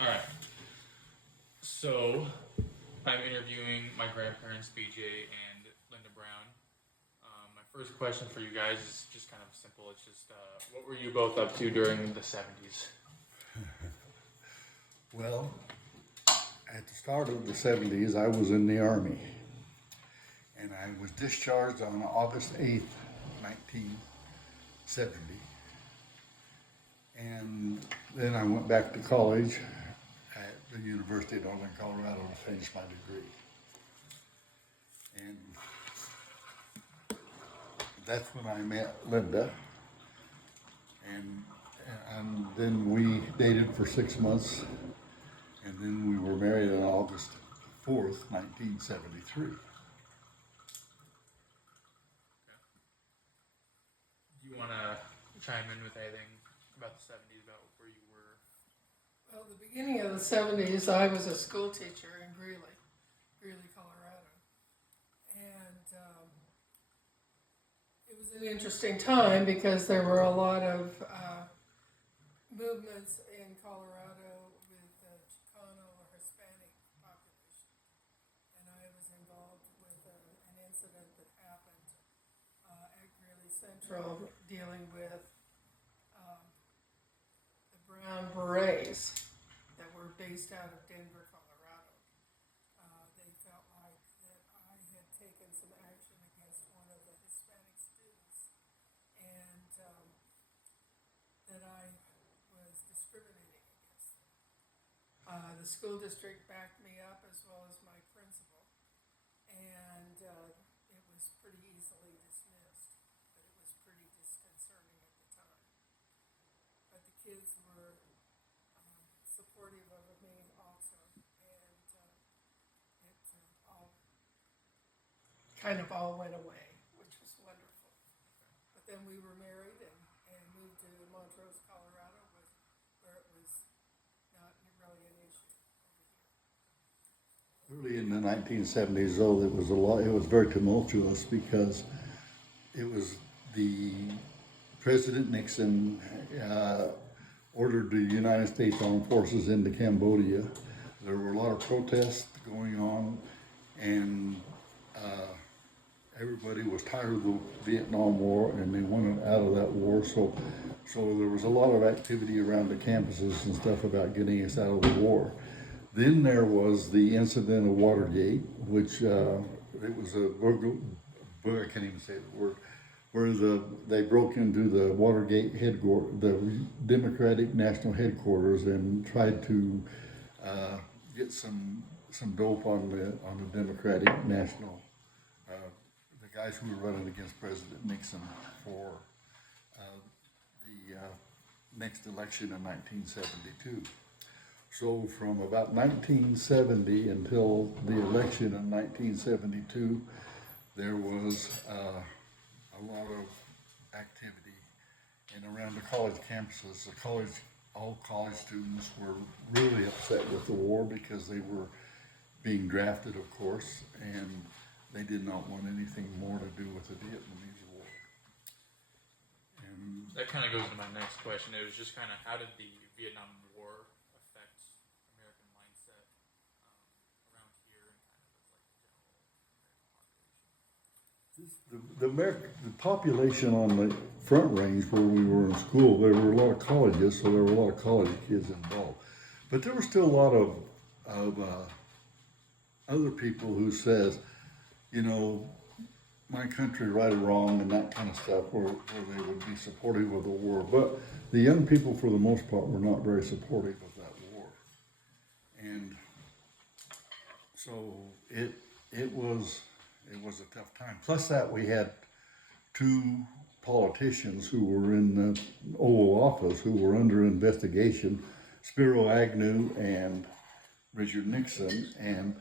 All right. So I'm interviewing my grandparents, BJ and Linda Brown. My first question for you guys is just kind of simple. It's just, what were you both up to during the 70s? Well, at the start of the 70s, I was in the Army, and I was discharged on August 8th, 1970. And then I went back to college at the University of Northern Colorado to finish my degree. And that's when I met Linda. And, and then we dated for 6 months, and then we were married on August 4th, 1973. Do you want to chime in with anything about the 70s, about where you were? Well, the beginning of the 70s, I was a school teacher in Greeley, Colorado. And it was an interesting time because there were a lot of movements in Colorado with the Chicano or Hispanic population. And I was involved with an incident that happened at Greeley Central dealing with the Brown Berets that were based out of Denver, Colorado. They felt like that I had taken some action against one of the Hispanic students and that I was discriminating against them. The school district backed me up as well as my principal, and it was pretty easily dismissed, but it was pretty disconcerting at the time. But the kids were supportive of me also, and it all went away, which was wonderful. But then we were married and moved to Montrose, Colorado, where it was not really an issue over here. Early in the 1970s, though, it was very tumultuous because it was the President Nixon ordered the United States Armed Forces into Cambodia. There were a lot of protests going on, and everybody was tired of the Vietnam War, and they wanted out of that war. So there was a lot of activity around the campuses and stuff about getting us out of the war. Then there was the incident of Watergate, which it was I can't even say the word, where they broke into the Watergate headquarters, the Democratic National Headquarters, and tried to get some dope on the Democratic National, the guys who were running against President Nixon for the next election in 1972. So from about 1970 until the election in 1972, there was a lot of activity. And around the college campuses, all college students were really upset with the war because they were being drafted, of course, and they did not want anything more to do with the Vietnamese War. And That kind of goes to my next question. It was just kind of, how did the Vietnam War affect American mindset around here and kind of as like the general American population? the population on the Front Range where we were in school, there were a lot of colleges, so there were a lot of college kids involved. But there were still a lot of other people who says, you know, my country right or wrong and that kind of stuff, where they would be supportive of the war. But the young people, for the most part, were not very supportive of that war. And so it was a tough time. Plus that we had two politicians who were in the Oval Office who were under investigation, Spiro Agnew and Richard Nixon. And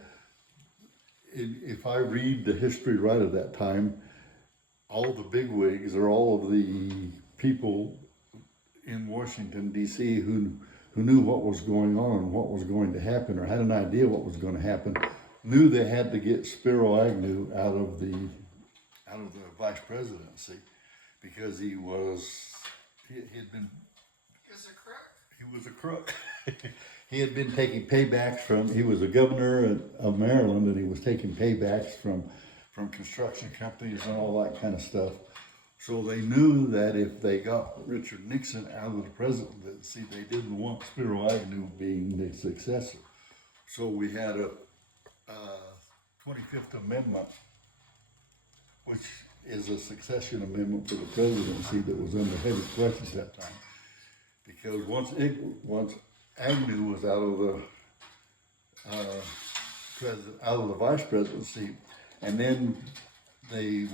if I read the history right at that time, all the bigwigs or all of the people in Washington, D.C. who knew what was going on and what was going to happen, or had an idea what was going to happen, knew they had to get Spiro Agnew out of the vice presidency because he was a crook. he had been taking paybacks from, he was a governor of Maryland, and he was taking paybacks from construction companies and all that kind of stuff. So they knew that if they got Richard Nixon out of the presidency, they didn't want Spiro Agnew being the successor. So we had a 25th Amendment, which is a succession amendment for the presidency that was under heavy question at that time. Because once Agnew was out of the vice presidency, and then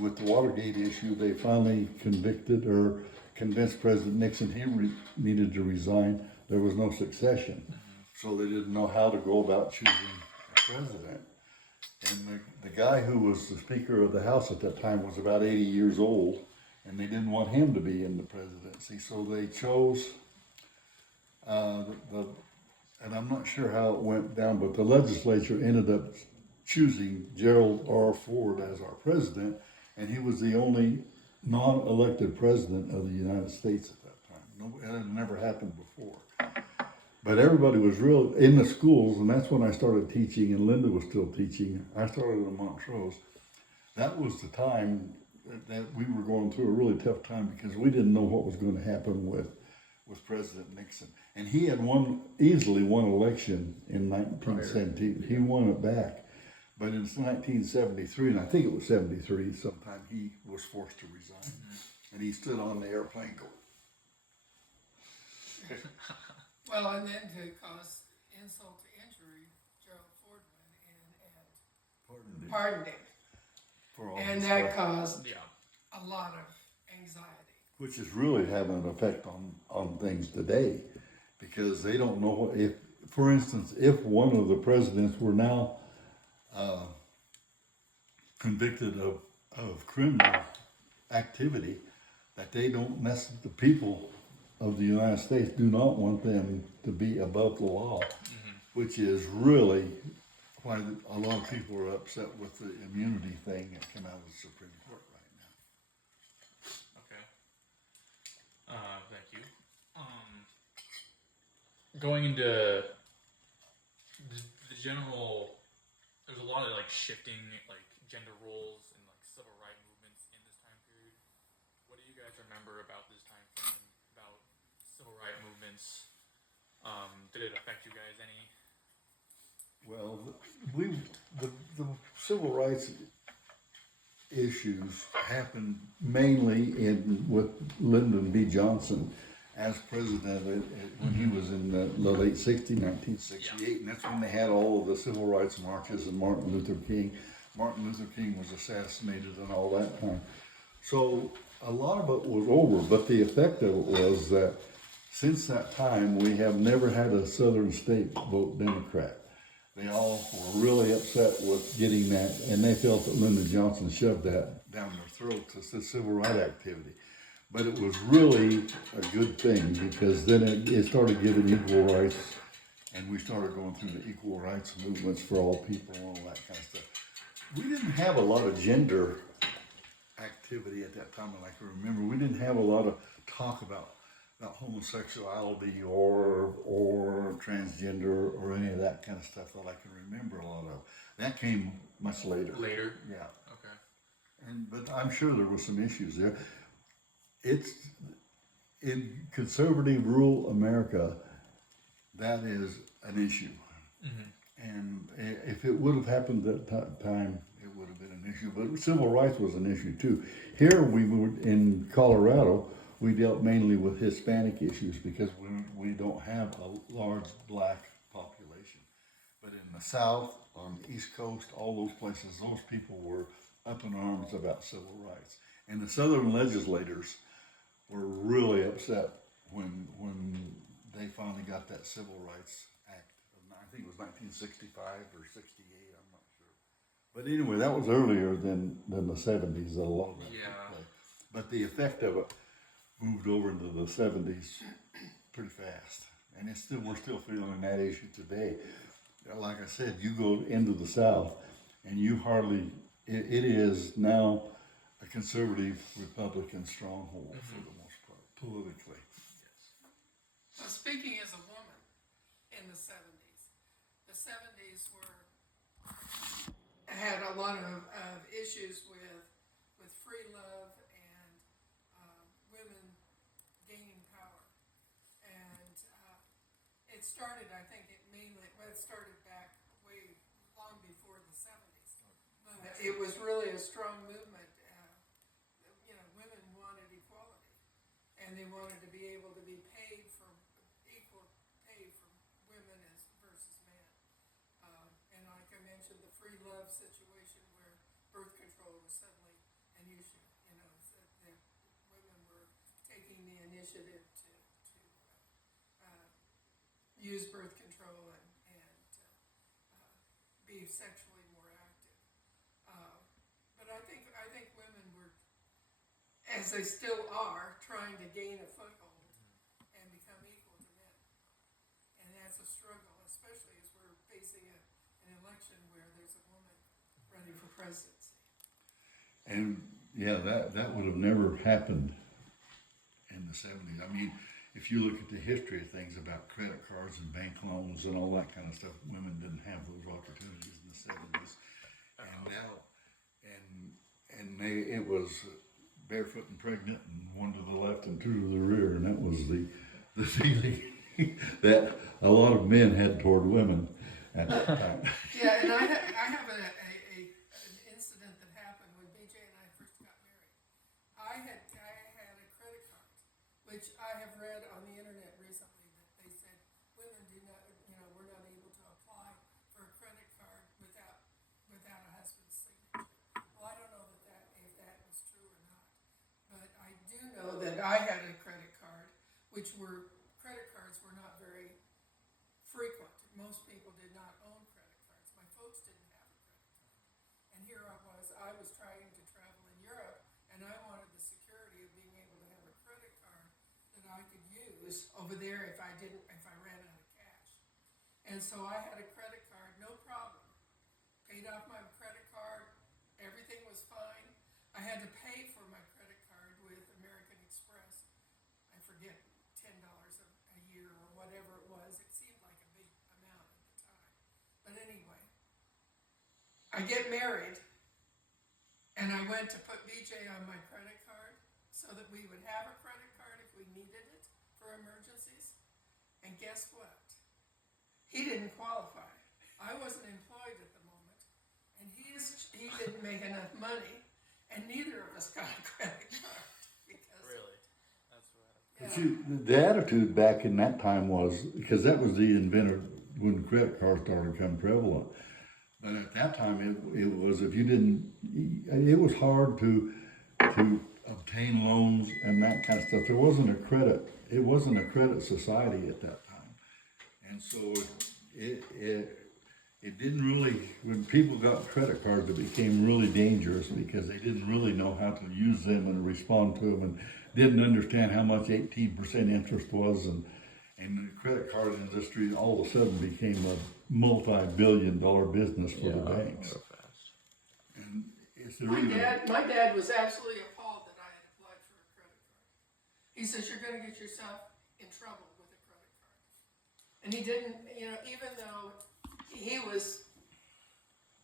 with the Watergate issue, they finally convinced President Nixon he needed to resign. There was no succession, so they didn't know how to go about choosing a president. And the guy who was the Speaker of the House at that time was about 80 years old, and they didn't want him to be in the presidency, so they chose and I'm not sure how it went down, but the legislature ended up choosing Gerald R. Ford as our president, and he was the only non-elected president of the United States at that time. No, it had never happened before. But everybody was real in the schools, and that's when I started teaching, and Linda was still teaching. I started in Montrose. That was the time that we were going through a really tough time because we didn't know what was going to happen with President Nixon. And he had easily won election in 1917. He won it back. But in 1973, and I think it was 73 sometime, he was forced to resign. And he stood on the airplane going. Well, and then to cause insult to injury, Gerald Ford went in and pardoned him. For all And this that stuff, caused Yeah. a lot of anxiety. which is really having an effect on things today, because they don't know if, for instance, if one of the presidents were now convicted of criminal activity, that they don't the people of the United States do not want them to be above the law, which is really why a lot of people are upset with the immunity thing that came out of the Supreme Court right now. Okay. Thank you. Going into the general, there's a lot of like shifting like gender roles and like civil rights movements in this time period. What do you guys remember about this time frame, about civil rights movements? Did it affect you guys any? Well, the civil rights issues happened mainly with Lyndon B. Johnson as president when he was in the late 60s, 1968, and that's when they had all of the civil rights marches and Martin Luther King was assassinated and all that time. So a lot of it was over, but the effect of it was that since that time we have never had a southern state vote Democrat. They all were really upset with getting that, and they felt that Lyndon Johnson shoved that down their throats as the civil rights activity. But it was really a good thing because then it started giving equal rights, and we started going through the equal rights movements for all people and all that kind of stuff. We didn't have a lot of gender activity at that time, I can remember. We didn't have a lot of talk about homosexuality or transgender or any of that kind of stuff that I can remember a lot of. That came much later. Later? Yeah. Okay. But I'm sure there were some issues there. It's in conservative rural America, that is an issue. And if it would have happened at that time, it would have been an issue. But civil rights was an issue too. Here we moved in Colorado. We dealt mainly with Hispanic issues because we don't have a large black population. But in the South, on the East Coast, all those places, those people were up in arms about civil rights. And the Southern legislators were really upset when they finally got that Civil Rights Act. I think it was 1965 or 68, I'm not sure. But anyway, that was earlier than the 70s, a lot of that took place. But the effect of it moved over into the 70s pretty fast. And we're still feeling that issue today. Like I said, you go into the South and you it is now a conservative Republican stronghold for the most part, politically. Now, speaking as a woman, in in the 70s. The 70s had a lot of issues with free love and women gaining power. And it started, I think it started back way long before the 70s. But it was really a strong movement. Women wanted equality, and they wanted to be able to be paid for equal pay for women versus men. And like I mentioned, the free love situation where birth control was suddenly an issue. So that women were taking the initiative to use birth control and be sexually more active. But I think women were, as they still are, trying to gain a foothold and become equal to men. And that's a struggle, especially as we're facing an election where there's a woman running for presidency. And yeah, that would have never happened in the 70s. I mean, if you look at the history of things about credit cards and bank loans and all that kind of stuff, women didn't have those opportunities in the 70s. And now, it was barefoot and pregnant and one to the left and two to the rear, and that was the feeling that a lot of men had toward women at that time. Yeah, and I have an incident that happened when BJ and I first got married. I had a credit card, which I have read on the internet recently that they said women do not, we're not able to apply for a credit card without a husband's signature. Well, I don't know if that was true or not, but I do know that I had a credit card, credit cards were not very frequent. Most people did not own credit cards. My folks didn't have a credit card. And here I was trying to travel in Europe, and I wanted the security of being able to have a credit card that I could use over there if I ran out of cash. And so I had a credit card, no problem. Paid off my credit card, everything was fine. I had to pay for my credit card with American Express. I forget, $10 a year or whatever it was. It seemed like a big amount at the time. But anyway, I get married, and I went to put BJ on my credit card so that we would have a credit card if we needed it for emergencies. And guess what? He didn't qualify. I wasn't employed at the moment, and he didn't make enough money, and neither of us got a credit card. Really? That's right. But see, the attitude back in that time was, because that was the inventor when credit cards started to become prevalent. But at that time, it was, if you didn't, it was hard to obtain loans and that kind of stuff. It wasn't a credit society at that time. And so it didn't really, when people got credit cards, it became really dangerous because they didn't really know how to use them and respond to them and didn't understand how much 18% interest was. And the credit card industry all of a sudden became a multi-billion-dollar business for the banks. So fast. And it's the My reason. dad was absolutely appalled that I had applied for a credit card. He says, you're going to get yourself in trouble with a credit card. And he didn't, even though he was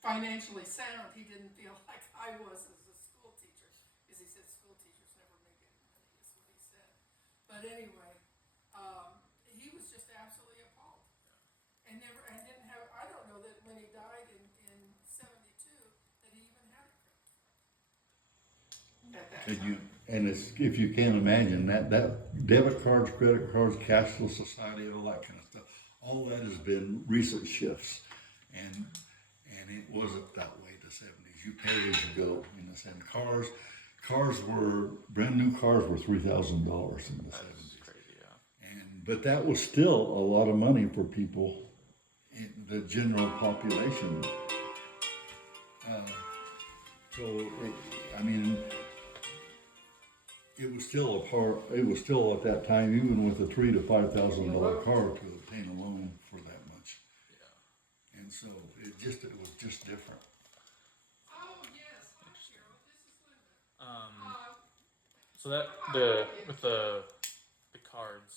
financially sound, he didn't feel like I was as a school teacher, because he said school teachers never make any money, is what he said. But anyway, he was just absolutely appalled. And didn't have, I don't know that when he died in 72, that he even had a credit card at that time. If you can't imagine that debit cards, credit cards, cashless society, all that kind of stuff, all that has been recent shifts, and it wasn't that way in the 70s. You pay as you go in the 70s. Brand new cars were $3,000 in the 70s. Crazy, yeah. But that was still a lot of money for people in the general population. It was still at that time, even with a $3,000 to $5,000 car, to obtain a loan for that much. Yeah. And so it was just different. Oh, yes, hi Cheryl, this is Linda. So with the cards,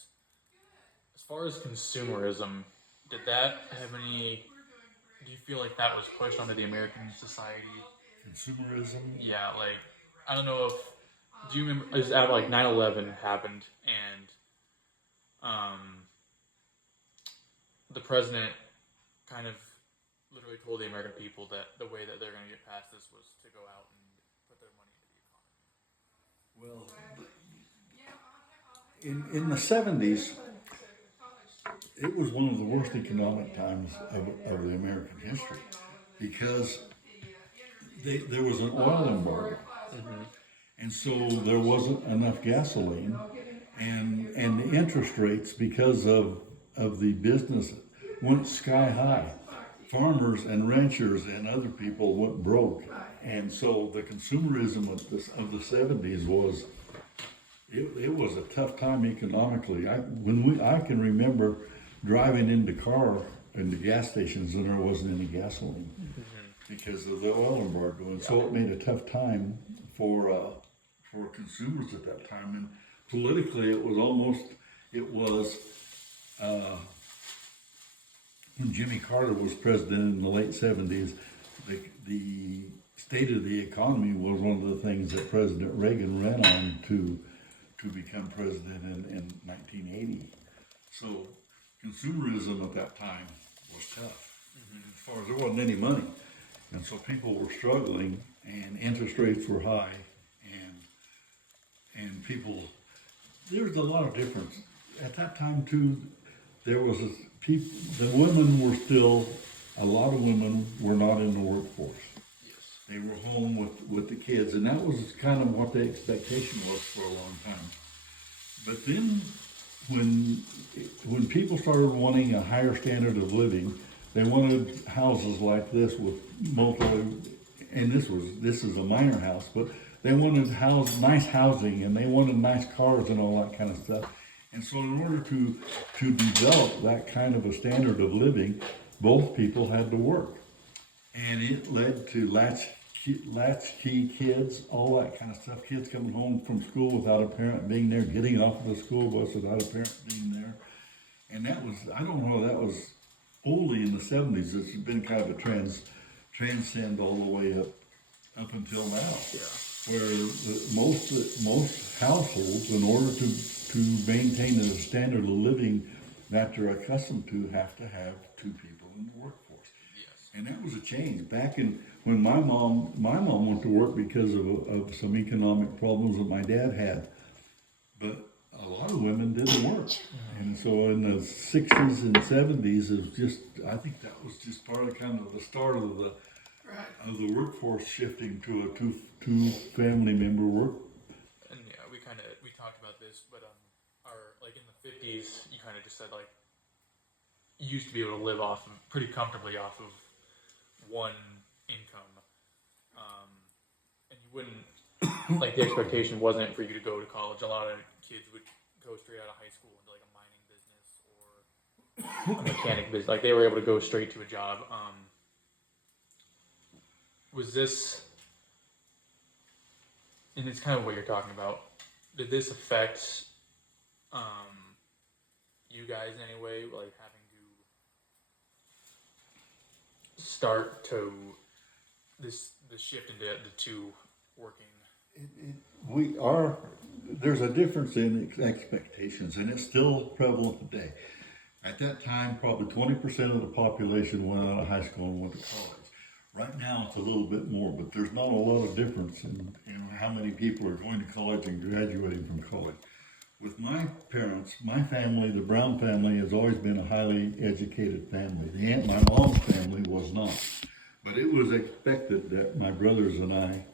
as far as consumerism, did that have any? Do you feel like that was pushed onto the American society? Consumerism. Yeah, like I don't know if do you remember? It was after like 9/11 happened, and um, the president kind of literally told the American people that the way that they're going to get past this was to go out and put their money into the economy. Well, in the 70s, it was one of the worst economic times of the American history because there was an oil embargo. And so there wasn't enough gasoline, and the interest rates, because of the business, went sky high. Farmers and ranchers and other people went broke, and so the consumerism of the 70s was it was a tough time economically. I can remember driving into gas stations and there wasn't any gasoline because of the oil embargo, and so it made a tough time for consumers at that time. And politically, it was when Jimmy Carter was president in the late 70s, the state of the economy was one of the things that President Reagan ran on to become president in 1980. So consumerism at that time was tough. As far as there wasn't any money, and so people were struggling, and interest rates were high, and people, there's a lot of difference. At that time too, there was the women were still, a lot of women were not in the workforce. Yes. They were home with the kids, and that was kind of what the expectation was for a long time. But then when people started wanting a higher standard of living, they wanted houses like this with and this is a minor house, but they wanted nice housing, and they wanted nice cars and all that kind of stuff. And so in order to develop that kind of a standard of living, both people had to work. And it led to latchkey kids, all that kind of stuff. Kids coming home from school without a parent being there, getting off of the school bus without a parent being there. And that was, I don't know, that was only in the 70s. It's been kind of a transcend all the way up until now. Yeah. Where most households, in order to maintain a standard of living that they're accustomed to, have to have two people in the workforce. Yes. And that was a change back when my mom went to work because of some economic problems that my dad had, but a lot of women didn't work. And so in the 60s and 70s, it was just, I think that was just part of kind of the start of the workforce shifting to a two family member work. And yeah, we talked about this, but like in the 50s, you kind of just said like you used to be able to live pretty comfortably off of one income, and you wouldn't like the expectation wasn't for you to go to college. A lot of kids would go straight out of high school into like a mining business or a mechanic business. Like they were able to go straight to a job. Was this, and it's kind of what you're talking about, did this affect you guys in any way, like having to start to the shift into the two working? There's a difference in expectations, and it's still prevalent today. At that time, probably 20% of the population went out of high school and went to college. Right now, it's a little bit more, but there's not a lot of difference in how many people are going to college and graduating from college. With my parents, my family, the Brown family, has always been a highly educated family. My mom's family was not. But it was expected that my brothers and I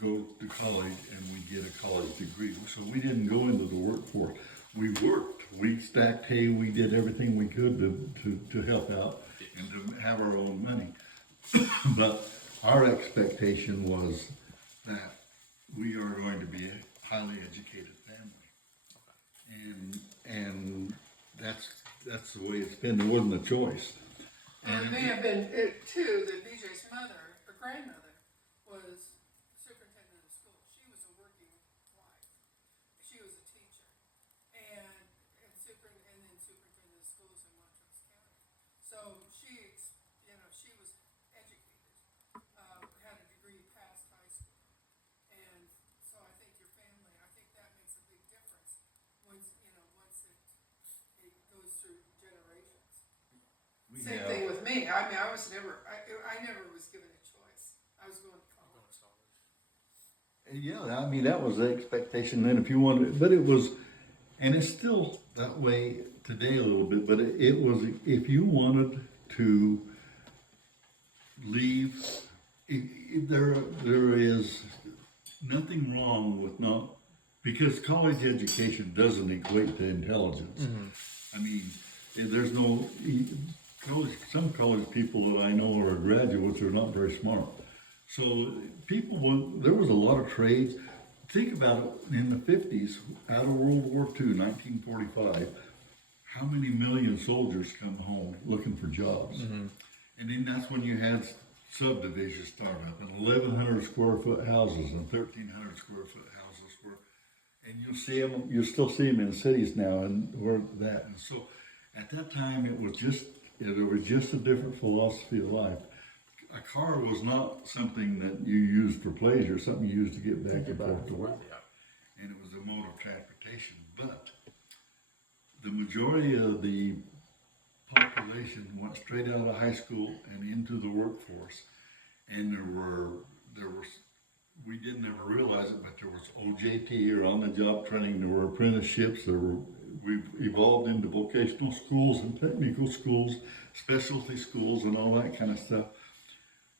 go to college and we get a college degree. So we didn't go into the workforce. We worked. We stacked hay. We did everything we could to help out and to have our own money. But our expectation was that we are going to be a highly educated family, and that's the way it's been. There wasn't a choice. And it may have been it too that BJ's mother, her grandmother, was superintendent of school. She was a working wife. She was a teacher, and then superintendent of schools in Montrose County. through generations. We Same have- thing with me. I mean, I never was given a choice. I was going to college. Yeah, I mean, that was the expectation then if you wanted, but it was, and it's still that way today a little bit, but it was, if you wanted to leave, there is nothing wrong with not, because college education doesn't equate to intelligence. I mean, there's no, some college people that I know are graduates are not very smart. So there was a lot of trades. Think about it, in the 50s, out of World War II, 1945, how many million soldiers come home looking for jobs? And then that's when you had subdivisions start up, and 1,100 square foot houses and 1,300 square foot houses were, and you still see them in cities now, and where that. And so at that time, there was just a different philosophy of life. A car was not something that you used for pleasure, something you used to get back and forth to work. And it was a mode of transportation. But the majority of the population went straight out of high school and into the workforce. And we didn't ever realize it, but there was OJT, or on-the-job training. There were apprenticeships. We've evolved into vocational schools and technical schools, specialty schools, and all that kind of stuff.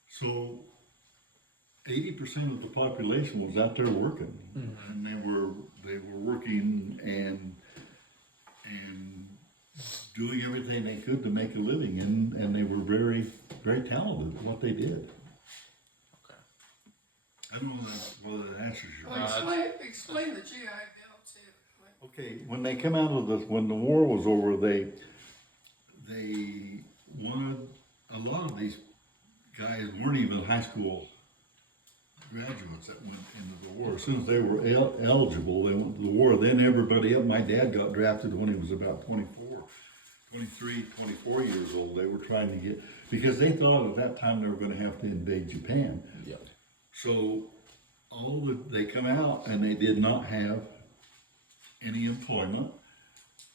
So 80% of the population was out there working, and they were working and doing everything they could to make a living, and they were very, very talented at what they did. Okay. I don't know whether that answers your Well, question. explain the GI Bill too. Okay, when they come out of when the war was over, they wanted, a lot of these guys weren't even high school graduates that went into the war. As soon as they were eligible, they went to the war. Then everybody else, my dad got drafted when he was about 24 years old. They were trying to get, because they thought at that time they were going to have to invade Japan. Yep. So they come out and they did not have any employment.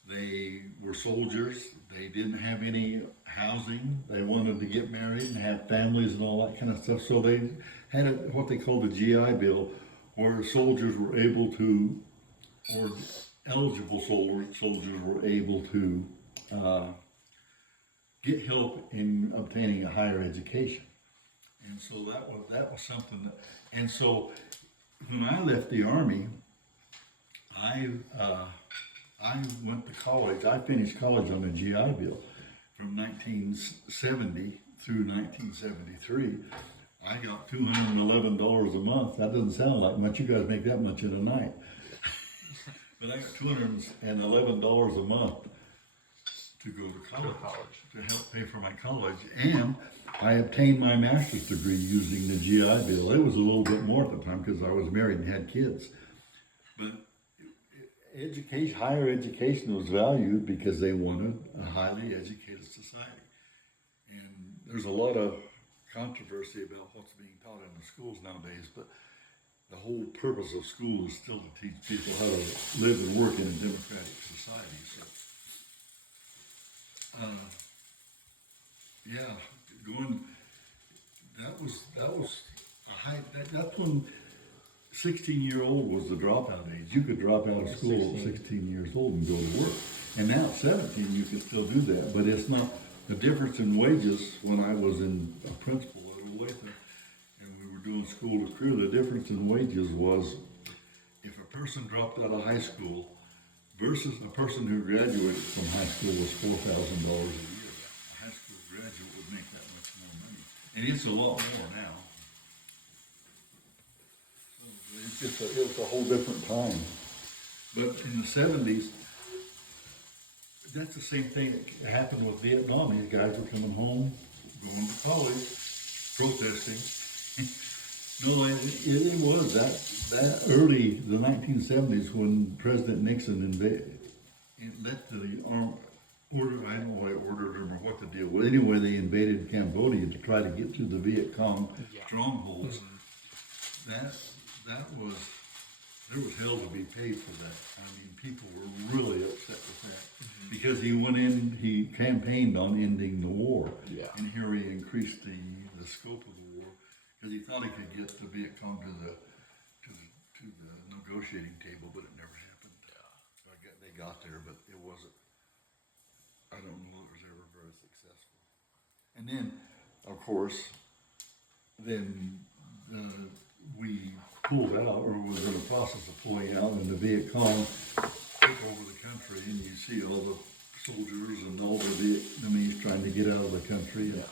They were soldiers. They didn't have any housing. They wanted to get married and have families and all that kind of stuff. So they had what they called the GI Bill, where soldiers were able to, or eligible soldiers were able to get help in obtaining a higher education. And so that was something that, and so when I left the Army, I went to college. I finished college on the GI Bill from 1970 through 1973. I got $211 a month. That doesn't sound like much. You guys make that much in a night. But I got $211 a month to go to college, to help pay for my college. And I obtained my master's degree using the GI Bill. It was a little bit more at the time because I was married and had kids. But higher education was valued because they wanted a highly educated society. And there's a lot of controversy about what's being taught in the schools nowadays, but the whole purpose of school is still to teach people how to live and work in a democratic society. So, that was a high, that's when 16-year-old was the dropout age. You could drop out of school at 16 years old and go to work. And now at 17, you can still do that, but it's not, the difference in wages when I was a principal at Olathe and we were doing school to career, the difference in wages was if a person dropped out of high school versus a person who graduated from high school was $4,000 a year. A high school graduate would make that much more money. And it's a lot more now. It's a whole different time. But in the 70s, that's the same thing that happened with Vietnam. These guys were coming home, going to college, protesting. No, it was that early, the 1970s, when President Nixon let the army order, I don't know why he ordered them or what the deal was. Anyway, they invaded Cambodia to try to get to the Viet Cong strongholds. there was hell to be paid for that. I mean, people were really upset with that because he went in, he campaigned on ending the war. Yeah. And here he increased the scope of the war because he thought he could get the Viet Cong to the negotiating table, but it never happened. So they got there, but it wasn't. I don't know if it was ever very successful. And then, of course, we pulled out, or was in the process of pulling out, and the Viet Cong took over the country, and you see all the soldiers and all the Vietnamese trying to get out of the country and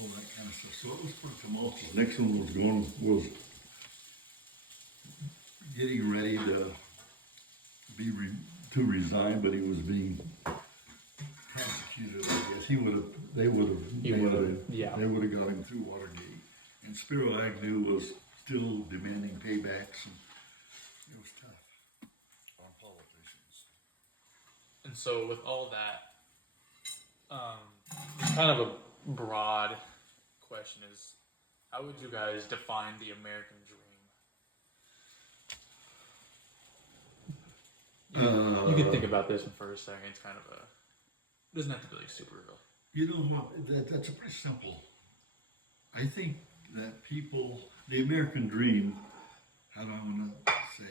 all that kind of stuff. So it was pretty tumultuous. Nixon was getting ready to resign, but he was being prosecuted. I guess they would have got him through Watergate. And Spiro Agnew was still demanding paybacks, and it was tough on politicians. And so with all that, kind of a broad question is, how would you guys define the American dream? You can think about this one for a second. It's kind of it doesn't have to be like super real. You know what? That's pretty simple. I think that the American dream, how do I want to say it?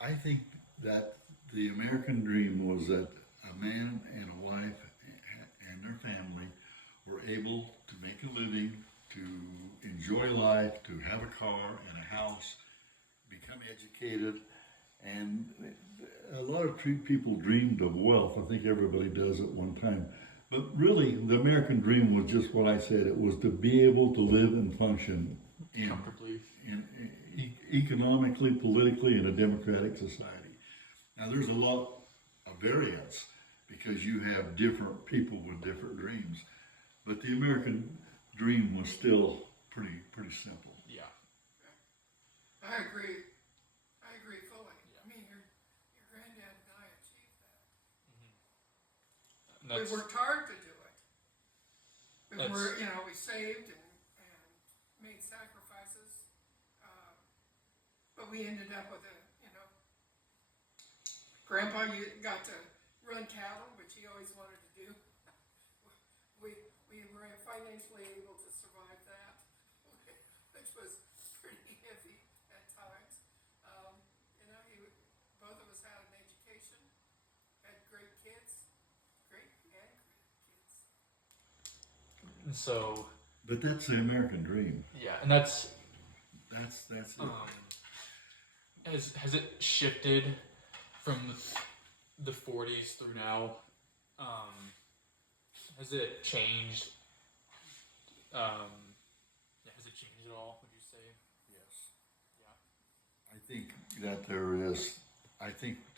I think that the American dream was that a man and a wife and their family were able to make a living, to enjoy life, to have a car and a house, become educated, and a lot of people dreamed of wealth. I think everybody does at one time. But really, the American dream was just what I said. It was to be able to live and function Comfortably. Economically, politically, in a democratic society. Now, there's a lot of variance because you have different people with different dreams. But the American dream was still pretty simple. Yeah. I agree fully. I mean, your granddad and I achieved that. We worked hard to do it. We saved and made sacrifices. But we ended up with Grandpa, you got to run cattle, which he always wanted to do. We were financially able to survive that, which was pretty heavy at times. Both of us had an education, had great kids, great grandkids. And so. But that's the American dream. Yeah, and that's it. Has it shifted from the 40s through now? Has it changed? Has it changed at all, would you say? Yes. Yeah. I think that there is,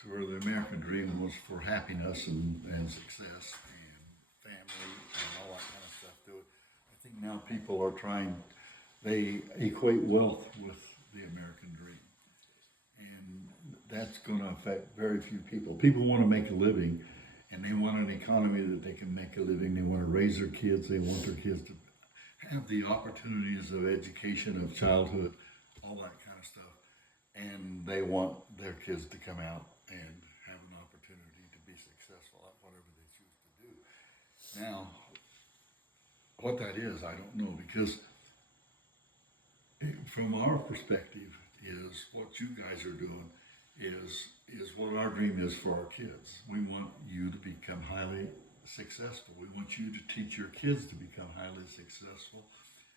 where the American dream was for happiness and success and family and all that kind of stuff to it. I think now people are they equate wealth with the American dream. And that's going to affect very few people. People want to make a living, and they want an economy that they can make a living. They want to raise their kids. They want their kids to have the opportunities of education, of childhood, all that kind of stuff. And they want their kids to come out and have an opportunity to be successful at whatever they choose to do. Now, what that is, I don't know, because from our perspective is what you guys are doing is what our dream is for our kids. We want you to become highly successful. We want you to teach your kids to become highly successful,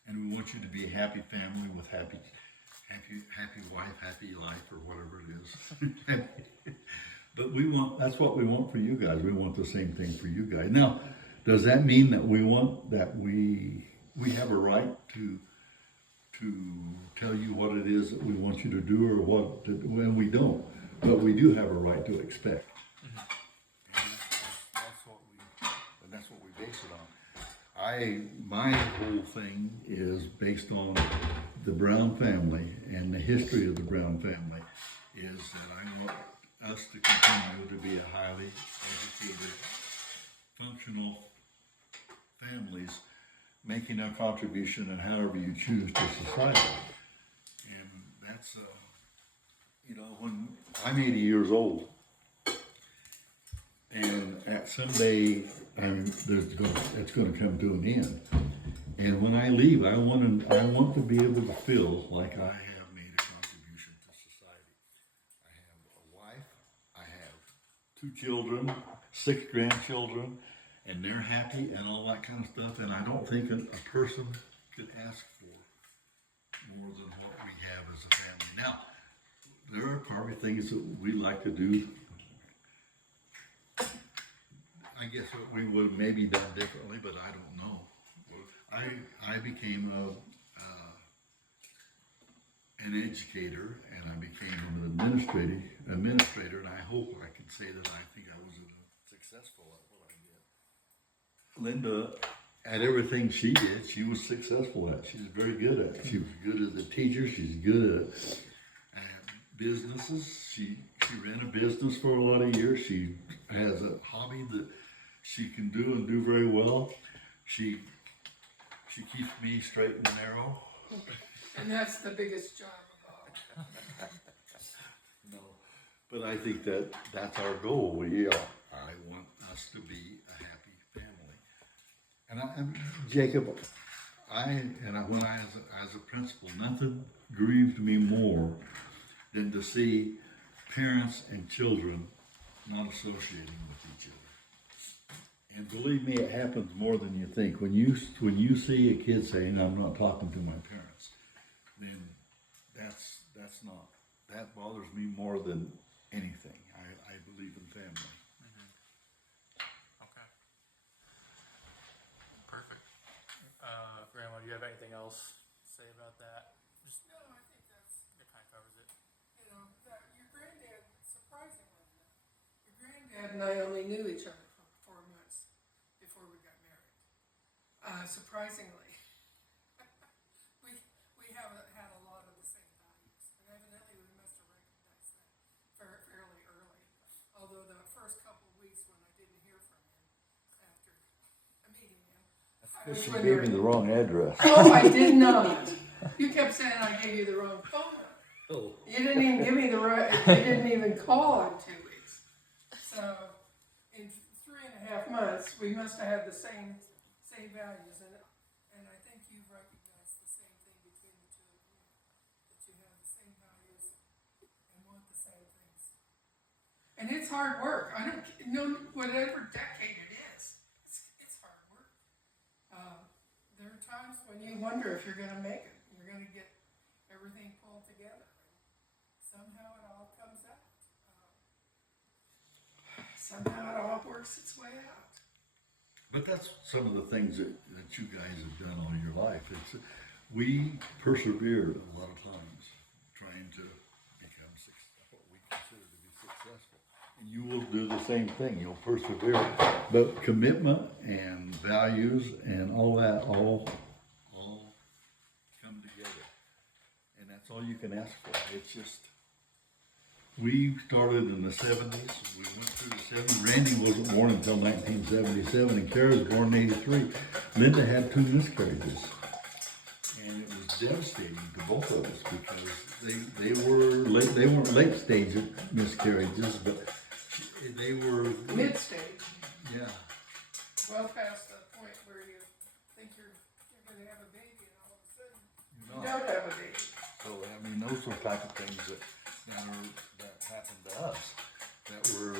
and we want you to be a happy family with happy wife, happy life, or whatever it is. But that's what we want for you guys. We want the same thing for you guys. Now, does that mean that we have a right to tell you what it is that we want you to do or what to, when we don't, but we do have a right to expect. And that's what we base it on. My whole thing is based on the Brown family and the history of the Brown family is that I want us to continue to be a highly educated, functional families making a contribution in however you choose to society. And It's, when I'm 80 years old, and at someday, it's gonna come to an end. And when I leave, I want to be able to feel like I have made a contribution to society. I have a wife, I have 2 children, 6 grandchildren, and they're happy and all that kind of stuff. And I don't think a person could ask for more than what we have as a family. Now, there are probably things that we like to do. I guess what we would have maybe done differently, but I don't know. I became an educator, and I became an administrator, and I hope I can say that I think I was successful at what I did. Linda, at everything she did, she was successful at. She was very good at it. She was good as a teacher. She's good at businesses. She ran a business for a lot of years. She has a hobby that she can do and do very well. She keeps me straight and narrow. And that's the biggest job of all. No, but I think that's our goal. I want us to be a happy family. And Jacob, when I as a principal, nothing grieved me more than to see parents and children not associating with each other. And believe me, it happens more than you think. When you see a kid saying, "I'm not talking to my parents," then that bothers me more than anything. I believe in family. Okay. Perfect. Grandma, do you have anything else to say about that? Just No, I think it kind of covers it. that your granddad, surprisingly enough, your granddad and I only knew each other for 4 months before we got married. Surprisingly, we haven't had a lot of the same values, and evidently we must have recognized that fairly early. Although the first couple of weeks when I didn't hear from him after meeting him, I was She gave me the wrong address. Oh, I did not. You kept saying I gave you the wrong phone number. Oh. You didn't even give me the right, you didn't even call in 2 weeks. So, in 3.5 months, we must have had the same values, and I think you've recognized the same thing between the two of you, that you have the same values and want the same things. And it's hard work. I don't know whatever decade it is. It's hard work. There are times when you wonder if you're going to make it. You're going to get everything pulled together. Somehow it all comes out. Somehow it all works its way out. But that's some of the things that you guys have done all your life. We persevered a lot of times trying to become what we consider to be successful. And you will do the same thing. You'll persevere. But commitment and values and all that all come together. And that's all you can ask for. It's just, we started in the 70s. We went through the 70s. Randy wasn't born until 1977, and Kara was born in 83. Linda had 2 miscarriages. And it was devastating to both of us because they weren't late stage miscarriages, but they were Mid-stage. Yeah. Well past the point where you think you're going to have a baby and all of a sudden you No. don't have a baby. So I mean, those are type of things that happened to us that were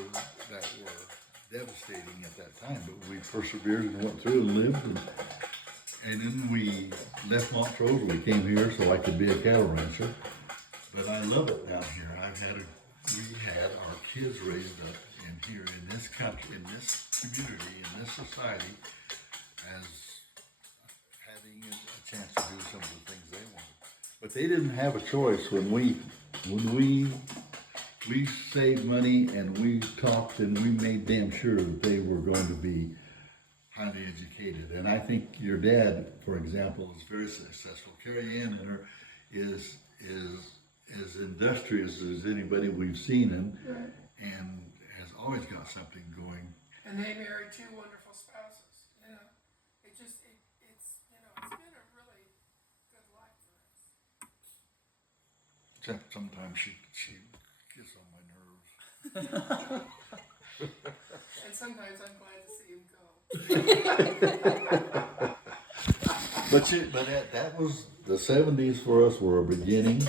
devastating at that time. But we persevered and went through and lived, and then we left Montrose. We came here so I could be a cattle rancher. But I love it down here. We had our kids raised up here in this country, in this community, in this society, as having a chance to do some of the things they wanted. But they didn't have a choice when we saved money and we talked and we made damn sure that they were going to be highly educated. And I think your dad, for example, is very successful. Carrie Ann and her is as industrious as anybody we've seen, and has always got something going. And they married 2 wonderful spouses. It's been a really good life for us. except sometimes she gets on my nerves. And sometimes I'm glad to see him go. But that was the 70s for us were a beginning,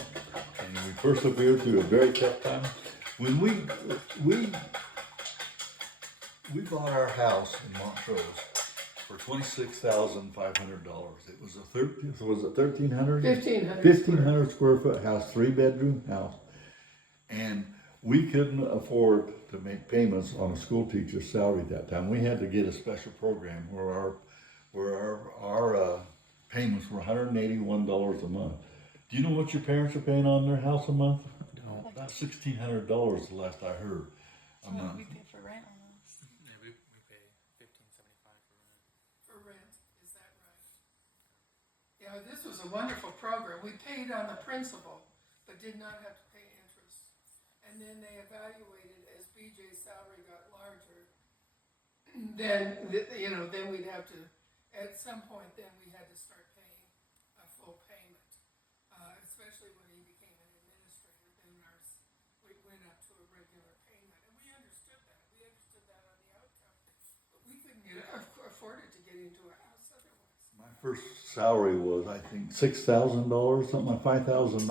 and we persevered through a very tough time. When we bought our house in Montrose for $26,500. It was a 1,300? 1,500. 1,500 square foot house, 3-bedroom house, and we couldn't afford to make payments on a school teacher's salary at that time. We had to get a special program where our payments were $181 a month. Do you know what your parents are paying on their house a month? No. About $1,600 the last I heard a month. We pay for rent almost. Yeah, we pay $15.75 for rent. For rent, is that right? Yeah, this was a wonderful program. We paid on the principal, but did not have to pay interest. And then they evaluated as BJ's salary got larger, then, then we'd have to, at some point, then we had to start paying a full payment. Especially when he became an administrator, then we went up to a regular payment. And we understood that. We understood that on the outcome. But we couldn't afford it to get into a house otherwise. My first salary was, I think, $6,000, something like $5,900.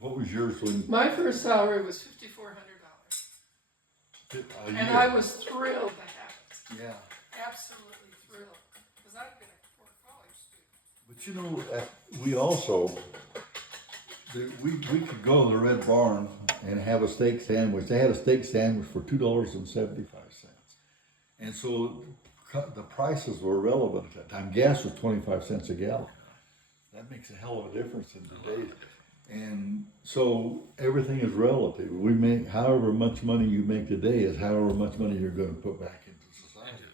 What was yours when? My first salary was $5,400. A And year? I was thrilled to have it. Yeah. Absolutely thrilled. Because I'd been a poor college student. But you know, we also, we could go to the Red Barn and have a steak sandwich. They had a steak sandwich for $2.75. And so the prices were relevant at that time. Gas was 25 cents a gallon. That makes a hell of a difference in today's. And so everything is relative. We make however much money you make today is however much money you're going to put back into society.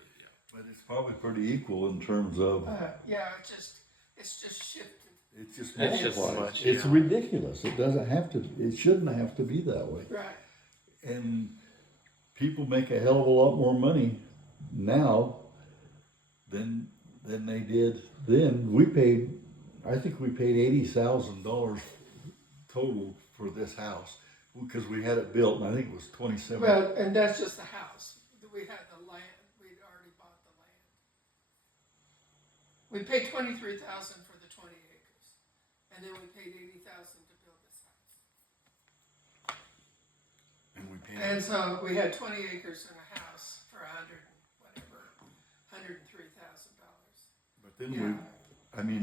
But it's probably pretty equal in terms of Yeah, it's just shifted. it's just It's just multiplied. much, It's yeah. ridiculous. It doesn't have to. It shouldn't have to be that way. Right. And people make a hell of a lot more money now than they did then. I think we paid $80,000 total for this house because we had it built, and I think it was 27. Well, and that's just the house. We had the land. We'd already bought the land. We paid $23,000 for the 20 acres, and then we paid $80,000 to build this house. And we paid. And so we had 20 acres and a house for $103,000. But then Yeah.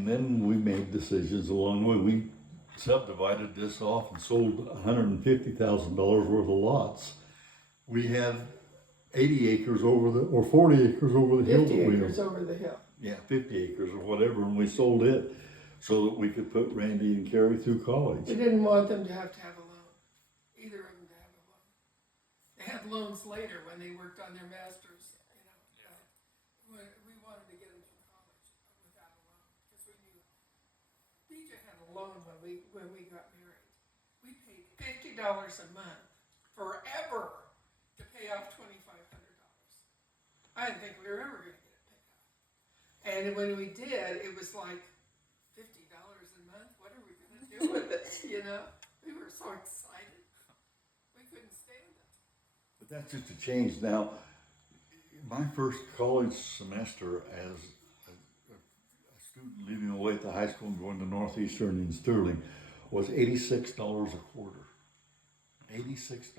then we made decisions along the way. We subdivided this off and sold $150,000 worth of lots. We had 80 acres or 40 acres over the hill. 50 that we acres owned. over the hill. Yeah, 50 acres or whatever, and we sold it so that we could put Randy and Carrie through college. We didn't want them to have a loan. Either of them to have a loan. They had loans later when they worked on their masters, but we wanted to get them through college without a loan because we knew BJ had a loan when we got married. We paid $50 a month forever to pay off $2,500. I didn't think we were ever going to get it paid off. And when we did, it was like $50 a month. What are we going to do with it? We were so excited. We couldn't stand it. But that's just a change. Now, my first college semester as a student leaving away at the high school and going to Northeastern in Sterling was $86 a quarter. $86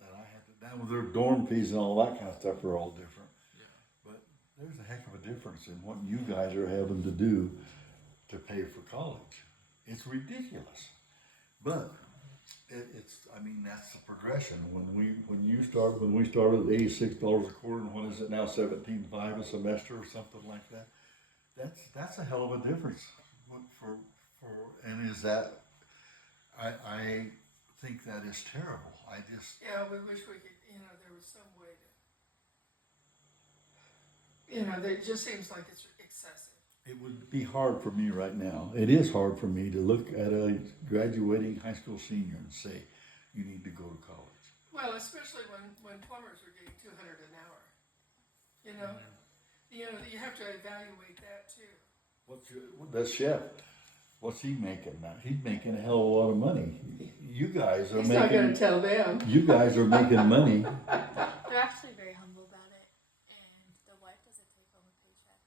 that I had to, now with their dorm fees and all that kind of stuff are all different. Yeah. But there's a heck of a difference in what you guys are having to do to pay for college. It's ridiculous. But that's the progression. When we started at $86 a quarter, and what is it now, $17.5 a semester or something like that? That's a hell of a difference. And is that? I think that is terrible. Yeah, we wish we could, there was some way to, it just seems like it's excessive. It would be hard for me right now. It is hard for me to look at a graduating high school senior and say, you need to go to college. Well, especially when plumbers are getting $200 an hour. You have to evaluate that too. The chef, What's he making now? He's making a hell of a lot of money. You guys are He's not making. gonna tell them. You guys are making money. They're actually very humble about it, and the wife doesn't take home a paycheck.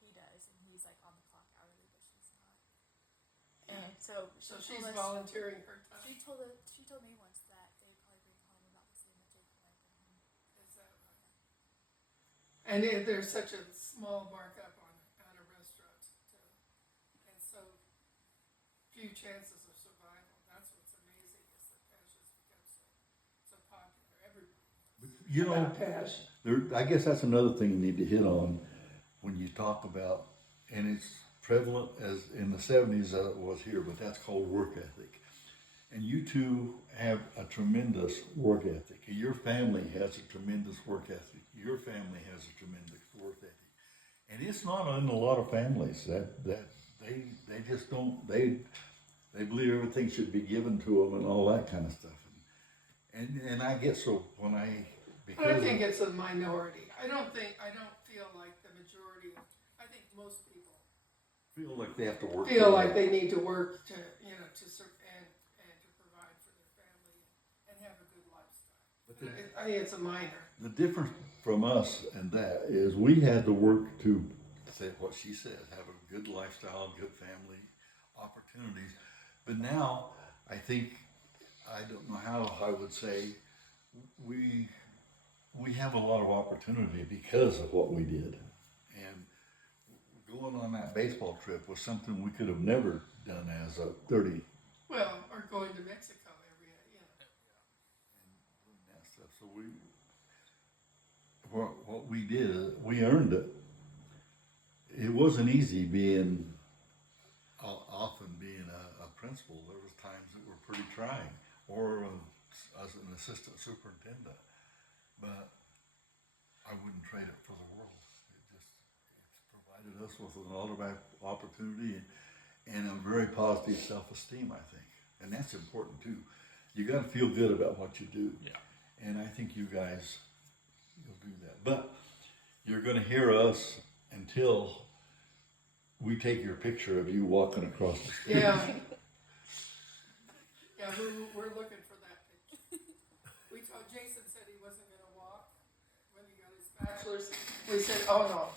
He does, and he's like on the clock hourly, but she's not. And so So she she's told us, volunteering her time. she told me once that they probably bring home about the same as Jake and I bring home. Is that right? And there's such a small markup on a restaurant, and so few chances of survival. That's what's amazing is that Pash has become so popular. Everybody knows You know, about Pash. I guess that's another thing you need to hit on when you talk about, and it's prevalent as in the 70s as it was here, but that's called work ethic. And you two have a tremendous work ethic. Your family has a tremendous work ethic. Your family has a tremendous work ethic. And it's not in a lot of families that they just don't, they believe everything should be given to them and all that kind of stuff. And I get so when But I think it's a minority. I don't feel like the majority of, I think most people feel like they have to work. feel like they need to work to, to serve and to provide for their family and have a good lifestyle. I think it's a minor. The difference from us and that is we had to work to say what she said, have a good lifestyle, good family opportunities. But now I think, I don't know how I would say, we have a lot of opportunity because of what we did. And going on that baseball trip was something we could have never done as a 30. Well, or going to Mexico every, And doing that stuff. So what we did, we earned it. It wasn't easy being, often being a principal. There was times that were pretty trying, or as an assistant superintendent. But I wouldn't trade it for the world. It's provided us with a lot of opportunity and a very positive self-esteem, I think. And that's important too. You got to feel good about what you do. Yeah. And I think you guys, you'll do that. But you're going to hear us until we take your picture of you walking across the street. Yeah. Yeah, we're looking for that picture. We told Jason said he wasn't gonna walk when he got his bachelor's. We said, oh no,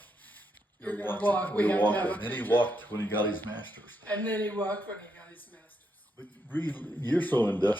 you're gonna walk. We have to have a And then he picture. walked when he got his master's. And then he walked when he got his master's. But really, you're so industrious.